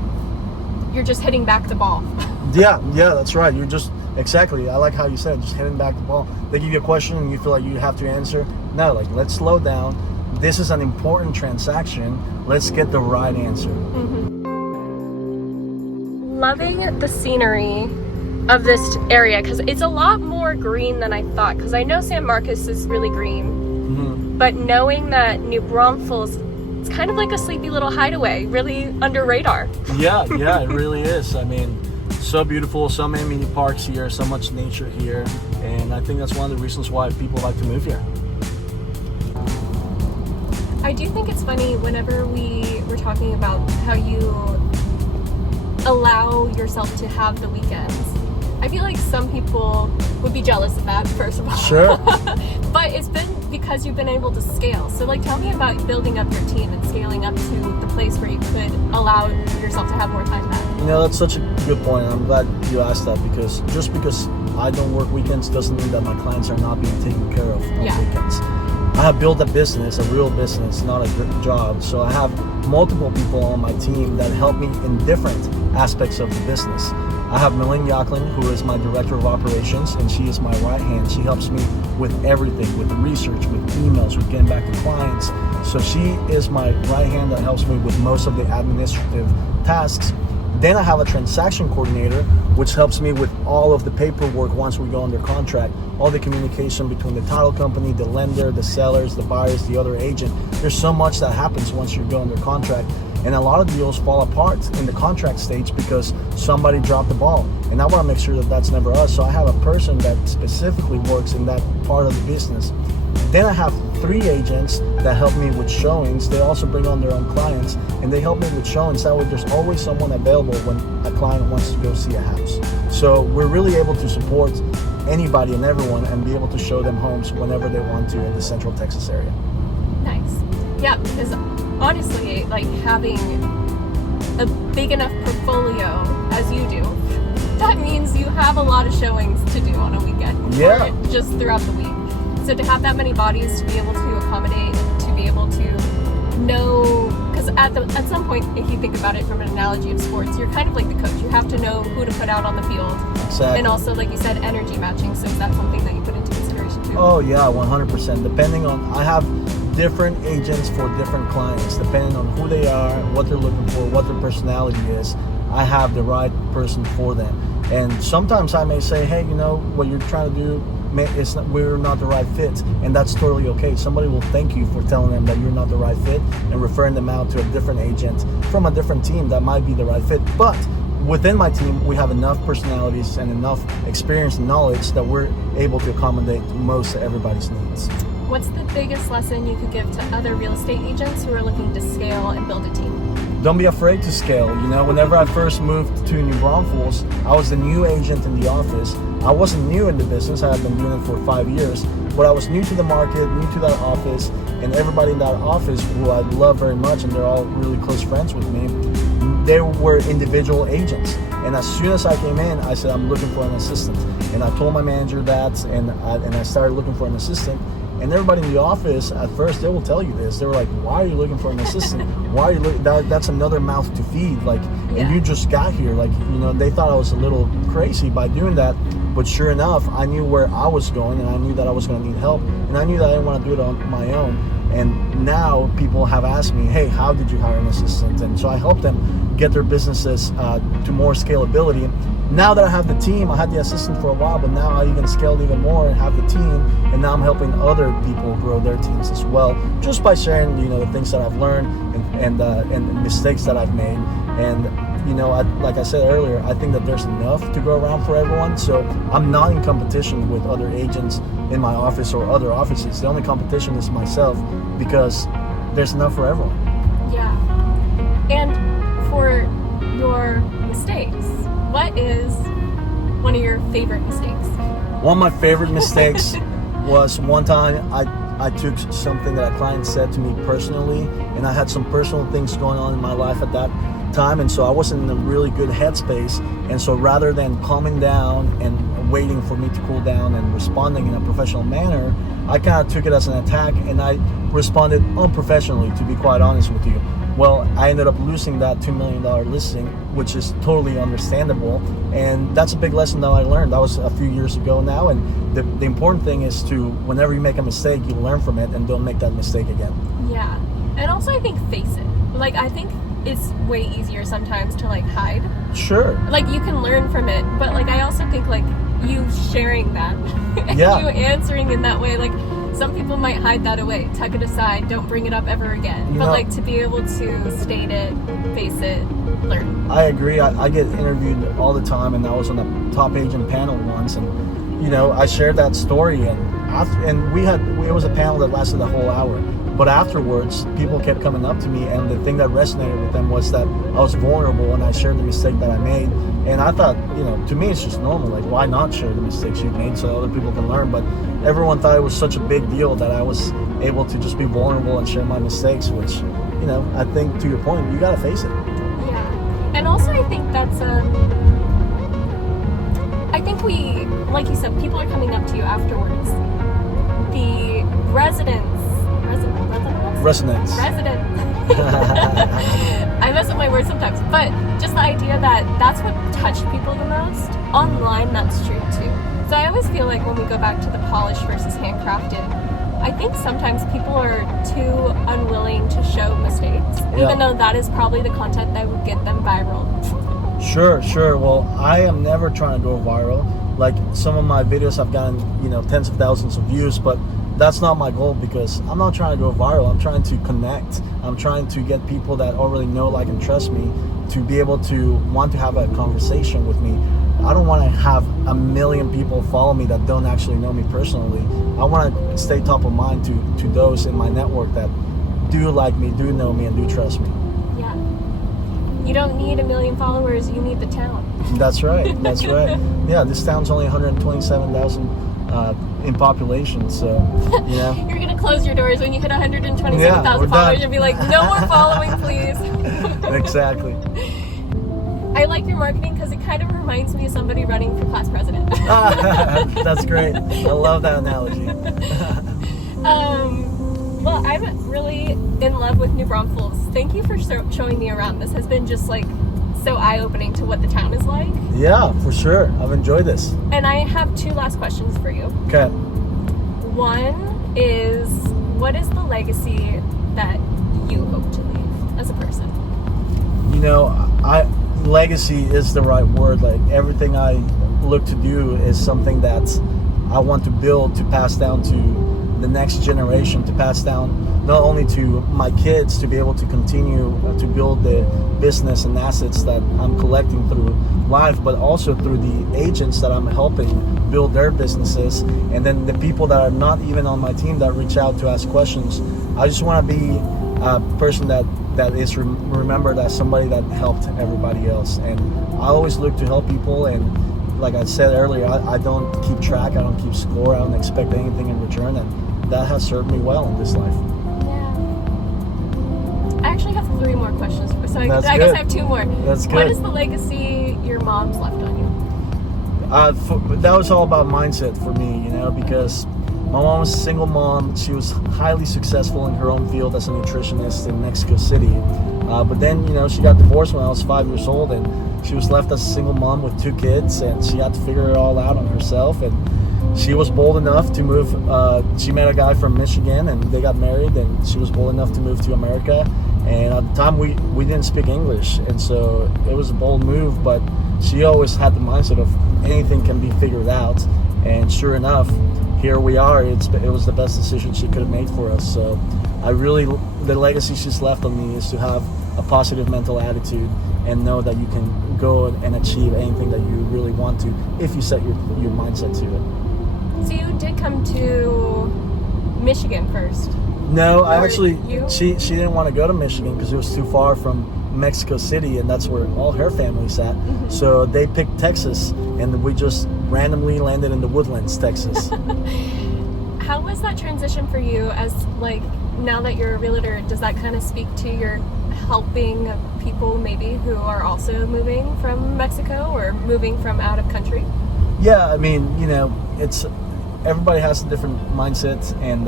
hitting back the ball. Yeah, that's right. You're just, exactly. I like how you said, just hitting back the ball. They give you a question and you feel like you have to answer. No, like, let's slow down. This is an important transaction. Let's get the right answer. Loving the scenery of this area because it's a lot more green than I thought, because I know San Marcos is really green, but knowing that New Braunfels, it's kind of like a sleepy little hideaway, really under radar. Yeah, it really is. I mean, so beautiful, so many parks here, so much nature here, and I think that's one of the reasons why people like to move here. I do think it's funny whenever we were talking about how you allow yourself to have the weekends. I feel like some people would be jealous of that, first of all. Sure. But it's been because you've been able to scale. So like, tell me about building up your team and scaling up to the place where you could allow yourself to have more time back. You know, that's such a good point. I'm glad you asked that, because just because I don't work weekends doesn't mean that my clients are not being taken care of on weekends. I have built a business, a real business, not a good job. So I have multiple people on my team that help me in different aspects of the business. I have Milene Yacklin, who is my director of operations, and she is my right hand. She helps me with everything, with research, with emails, with getting back to clients. So she is my right hand that helps me with most of the administrative tasks. Then I have a transaction coordinator, which helps me with all of the paperwork once we go under contract, all the communication between the title company, the lender, the sellers, the buyers, the other agent. There's so much that happens once you go under contract. And a lot of deals fall apart in the contract stage because somebody dropped the ball. And I want to make sure that that's never us. So I have a person that specifically works in that part of the business. Then I have 3 agents that help me with showings. They also bring on their own clients, and they help me with showings. That way there's always someone available when a client wants to go see a house. So we're really able to support anybody and everyone and be able to show them homes whenever they want to in the Central Texas area. Nice. Yeah, because honestly, like having a big enough portfolio as you do, that means you have a lot of showings to do on a weekend. Yeah. Or just throughout the week. So to have that many bodies to be able to accommodate, to be able to know, because at some point, if you think about it from an analogy of sports, you're kind of like the coach. You have to know who to put out on the field. Exactly. And also, like you said, energy matching. So is that something that you put into consideration? too. Oh yeah, 100%. Depending on, I have different agents for different clients, depending on who they are, what they're looking for, what their personality is. I have the right person for them. And sometimes I may say, hey, you know, what you're trying to do, we're not the right fit, and that's totally okay. Somebody will thank you for telling them that you're not the right fit and referring them out to a different agent from a different team that might be the right fit. But within my team, we have enough personalities and enough experience and knowledge that we're able to accommodate most of everybody's needs. What's the biggest lesson you could give to other real estate agents who are looking to scale and build a team? Don't be afraid to scale. You know, whenever I first moved to New Braunfels, I was the new agent in the office. I wasn't new in the business. I had been doing it for 5 years, but I was new to the market, new to that office, and everybody in that office, who I love very much, and they're all really close friends with me, they were individual agents. And as soon as I came in, I said, I'm looking for an assistant. And I told my manager that, and I started looking for an assistant. And everybody in the office, at first, they will tell you this. They were like, why are you looking for an assistant? Why are you looking? That's another mouth to feed. Like, Yeah. and you just got here. Like, you know, they thought I was a little crazy by doing that. But sure enough, I knew where I was going, and I knew that I was going to need help. And I knew that I didn't want to do it on my own. And now people have asked me, hey, how did you hire an assistant? And so I help them get their businesses to more scalability. Now that I have the team, I had the assistant for a while, but now I even scaled even more and have the team, and now I'm helping other people grow their teams as well, just by sharing, you know, the things that I've learned and mistakes that I've made. And you know, like I said earlier, I think that there's enough to go around for everyone. So I'm not in competition with other agents in my office or other offices. The only competition is myself, because there's enough for everyone. Yeah. And for your mistakes, what is one of your favorite mistakes? One of my favorite mistakes was one time I took something that a client said to me personally, and I had some personal things going on in my life at that time, and so I wasn't in a really good headspace. And so rather than calming down and waiting for me to cool down and responding in a professional manner, I kind of took it as an attack, and I responded unprofessionally, to be quite honest with you. Well, I ended up losing that $2 million listing, which is totally understandable. And that's a big lesson that I learned. That was a few years ago now. And the important thing is to, whenever you make a mistake, you learn from it and don't make that mistake again. Yeah. And also, I think, face it. Like, I think it's way easier sometimes to, like, hide. Sure. Like, you can learn from it. But, like, I also think, like, you sharing that and Yeah. you answering in that way, like, some people might hide that away, tuck it aside, don't bring it up ever again. You but know, like, to be able to state it, face it, learn. I agree. I get interviewed all the time, and I was on a top agent panel once, and you know, I shared that story, and it was a panel that lasted a whole hour. But afterwards, people kept coming up to me, and the thing that resonated with them was that I was vulnerable, and I shared the mistake that I made. And I thought, you know, to me, it's just normal. Like, why not share the mistakes you've made so other people can learn? But everyone thought it was such a big deal that I was able to just be vulnerable and share my mistakes, which, you know, I think, to your point, you got to face it. Yeah. And also, I think that's, I think like you said, people are coming up to you afterwards. The residents. I mess up my words sometimes, but just the idea that that's what touched people the most. Online, that's true too. So I always feel like when we go back to the polished versus handcrafted, I think sometimes people are too unwilling to show mistakes, even though that is probably the content that would get them viral. Sure. Well, I am never trying to go viral. Like, some of my videos have gotten, you know, tens of thousands of views, but that's not my goal, because I'm not trying to go viral. I'm trying to connect. I'm trying to get people that already know, like, and trust me to be able to want to have a conversation with me. I don't want to have 1 million people follow me that don't actually know me personally. I want to stay top of mind to those in my network that do like me, do know me, and do trust me. Yeah. You don't need 1 million followers, you need the town. That's right. Yeah, this town's only 127,000 in population, so, you know. You're gonna close your doors when you hit 127,000 followers and be like, no more following, please. Exactly. I like your marketing because it kind of reminds me of somebody running for class president. That's great. I love that analogy. Well, I'm really in love with New Braunfels. Thank you for showing me around. This has been just like so eye-opening to what the town is like. Yeah, for sure. I've enjoyed this. And I have 2 last questions for you. Okay. One is, what is the legacy that you hope to leave as a person? You know, legacy is the right word. Like, everything I look to do is something that I want to build, to pass down to the next generation, to pass down not only to my kids, to be able to continue to build the business and assets that I'm collecting through life, but also through the agents that I'm helping build their businesses, and then the people that are not even on my team that reach out to ask questions. I just want to be a person that is remembered as somebody that helped everybody else, and I always look to help people. And like I said earlier, I don't keep track, I don't keep score, I don't expect anything in return, and that has served me well in this life. I actually have 3 more questions, so I guess I have 2 more. That's good. What is the legacy your mom's left on you? That was all about mindset for me, you know, because my mom was a single mom. She was highly successful in her own field as a nutritionist in Mexico City. But then, you know, she got divorced when I was 5 years old, and she was left as a single mom with 2 kids, and she had to figure it all out on herself. And she was bold enough to move. She met a guy from Michigan, and they got married, and she was bold enough to move to America. And at the time, we didn't speak English, and so it was a bold move, but she always had the mindset of anything can be figured out. And sure enough, here we are. It was the best decision she could have made for us. So the legacy she's left on me is to have a positive mental attitude and know that you can go and achieve anything that you really want to if you set your mindset to it. So you did come to Michigan first? No, she didn't want to go to Michigan because it was too far from Mexico City, and that's where all her family's at. Mm-hmm. So they picked Texas, and we just randomly landed in the Woodlands, Texas. How was that transition for you as, like, now that you're a realtor, does that kind of speak to your helping people maybe who are also moving from Mexico or moving from out of country? Yeah, I mean, you know, everybody has a different mindset, and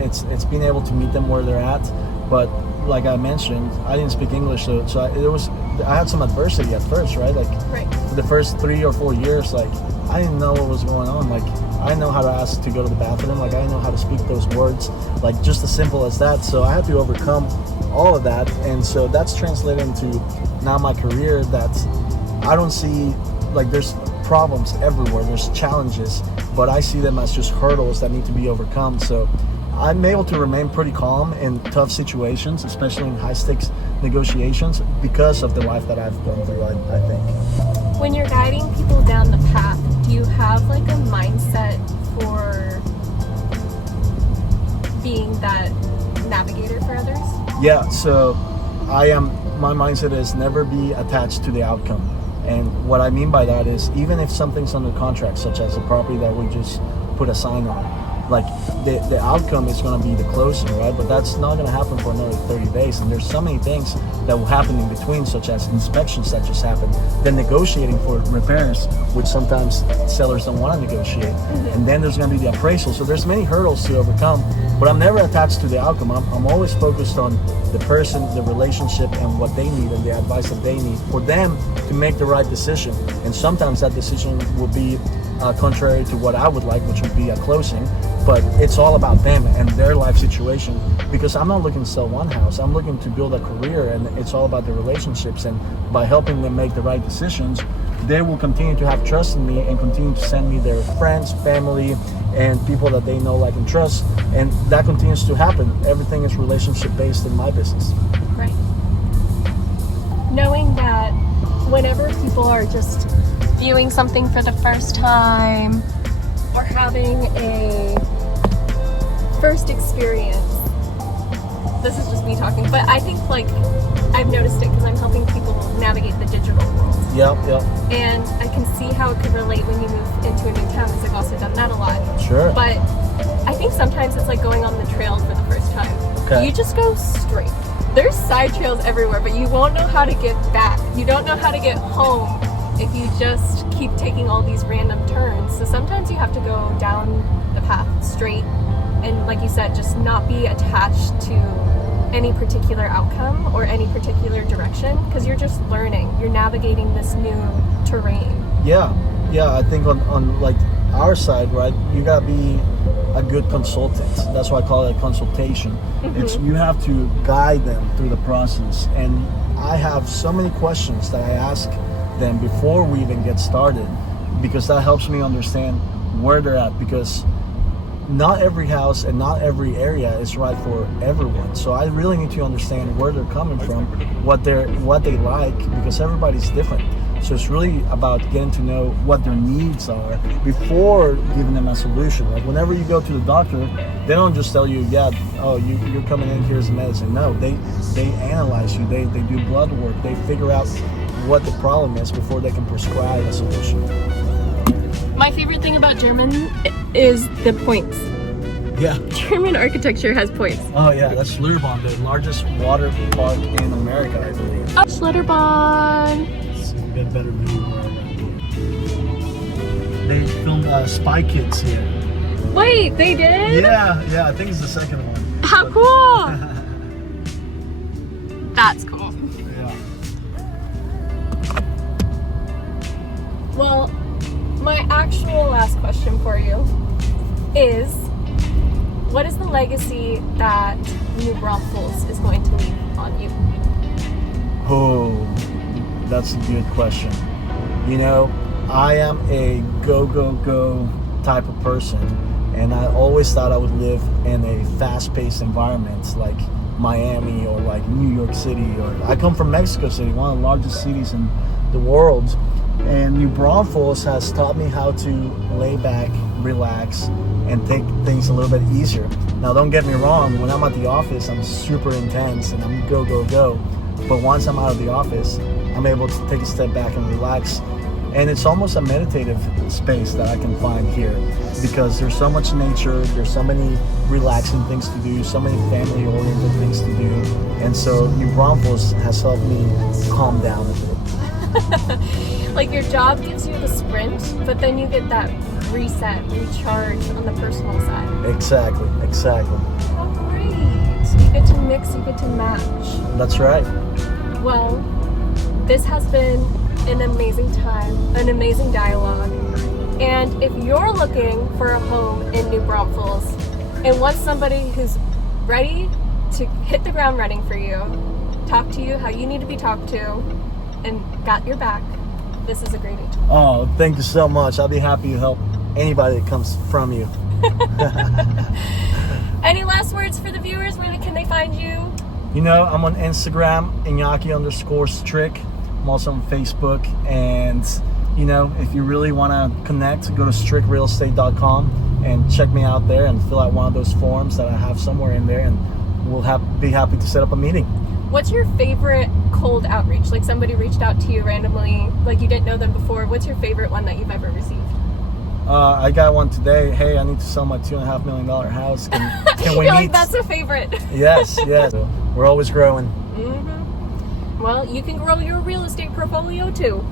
it's being able to meet them where they're at. But like I mentioned, I didn't speak English, so I had some adversity at first, right? Like, for the first 3 or 4 years, like, I didn't know what was going on. Like, I didn't know how to ask to go to the bathroom. Like, I didn't know how to speak those words. Like, just as simple as that. So I had to overcome all of that, and so that's translated into now my career. That I don't see, like, there's problems everywhere, there's challenges, but I see them as just hurdles that need to be overcome. So I'm able to remain pretty calm in tough situations, especially in high stakes negotiations, because of the life that I've gone through, I think. When you're guiding people down the path, do you have like a mindset for being that navigator for others? Yeah, so my mindset is never be attached to the outcome. And what I mean by that is, even if something's under contract, such as a property that we just put a sign on, like, the outcome is going to be the closing, right? But that's not going to happen for another 30 days. And there's so many things that will happen in between, such as inspections that just happen, then negotiating for repairs, which sometimes sellers don't want to negotiate. Mm-hmm. And then there's going to be the appraisal. So there's many hurdles to overcome, but I'm never attached to the outcome. I'm always focused on the person, the relationship, and what they need and the advice that they need for them to make the right decision. And sometimes that decision will be contrary to what I would like, which would be a closing. But it's all about them and their life situation, because I'm not looking to sell one house. I'm looking to build a career, and it's all about the relationships. And by helping them make the right decisions, they will continue to have trust in me and continue to send me their friends, family, and people that they know, like, and trust. And that continues to happen. Everything is relationship based in my business. Right. Knowing that whenever people are just viewing something for the first time or having a first experience, this is just me talking, but I think, like, I've noticed it because I'm helping people navigate the digital world. Yep. And I can see how it could relate when you move into a new town, because I've also done that a lot. Sure. But I think sometimes it's like going on the trails for the first time. Okay. You just go straight. There's side trails everywhere, but you won't know how to get back. You don't know how to get home if you just keep taking all these random turns. So sometimes you have to go down the path straight, and like you said, just not be attached to any particular outcome or any particular direction, because you're just learning. You're navigating this new terrain. Yeah, I think on like our side, right, you gotta be a good consultant. That's why I call it a consultation. It's you have to guide them through the process, and I have so many questions that I ask them before we even get started, because that helps me understand where they're at, because not every house and not every area is right for everyone. So I really need to understand where they're coming from, what they like, because everybody's different. So it's really about getting to know what their needs are before giving them a solution. Like whenever you go to the doctor, they don't just tell you, yeah, oh, you're coming in, here's the medicine. No, they analyze you, they do blood work, they figure out what the problem is before they can prescribe a solution. My favorite thing about German is the points. Yeah. German architecture has points. Oh yeah, that's Schlitterbahn, the largest water park in America, I believe. Oh, Schlitterbahn. Get a better view. They filmed Spy Kids here. Wait, they did? Yeah, I think it's the second one. How cool! That's cool. Yeah. Well, my actual last question for you is, what is the legacy that New Braunfels is going to leave on you? Oh, that's a good question. You know, I am a go type of person, and I always thought I would live in a fast-paced environment like Miami or like New York City, or I come from Mexico City, one of the largest cities in the world. And New Braunfels has taught me how to lay back, relax, and take things a little bit easier. Now, don't get me wrong, when I'm at the office, I'm super intense and I'm go. But once I'm out of the office, I'm able to take a step back and relax. And it's almost a meditative space that I can find here, because there's so much nature, there's so many relaxing things to do, so many family-oriented things to do. And so New Braunfels has helped me calm down a bit. Like your job gives you the sprint, but then you get that reset, recharge on the personal side. Exactly. How great. You get to mix, you get to match. That's right. Well, this has been an amazing time, an amazing dialogue. And if you're looking for a home in New Braunfels and want somebody who's ready to hit the ground running for you, talk to you how you need to be talked to, and got your back, this is a great agent. Oh, thank you so much. I'll be happy to help anybody that comes from you. Any last words for the viewers? Where can they find you? You know, I'm on Instagram, Iñaki_Strick. I'm also on Facebook. And, you know, if you really want to connect, go to strickrealestate.com and check me out there and fill out one of those forms that I have somewhere in there, and we'll be happy to set up a meeting. What's your favorite cold outreach? Like somebody reached out to you randomly, like you didn't know them before. What's your favorite one that you've ever received? I got one today. Hey, I need to sell my $2.5 million house. Can we You're meet? like, that's a favorite. Yes. So we're always growing. Mm-hmm. Well, you can grow your real estate portfolio too.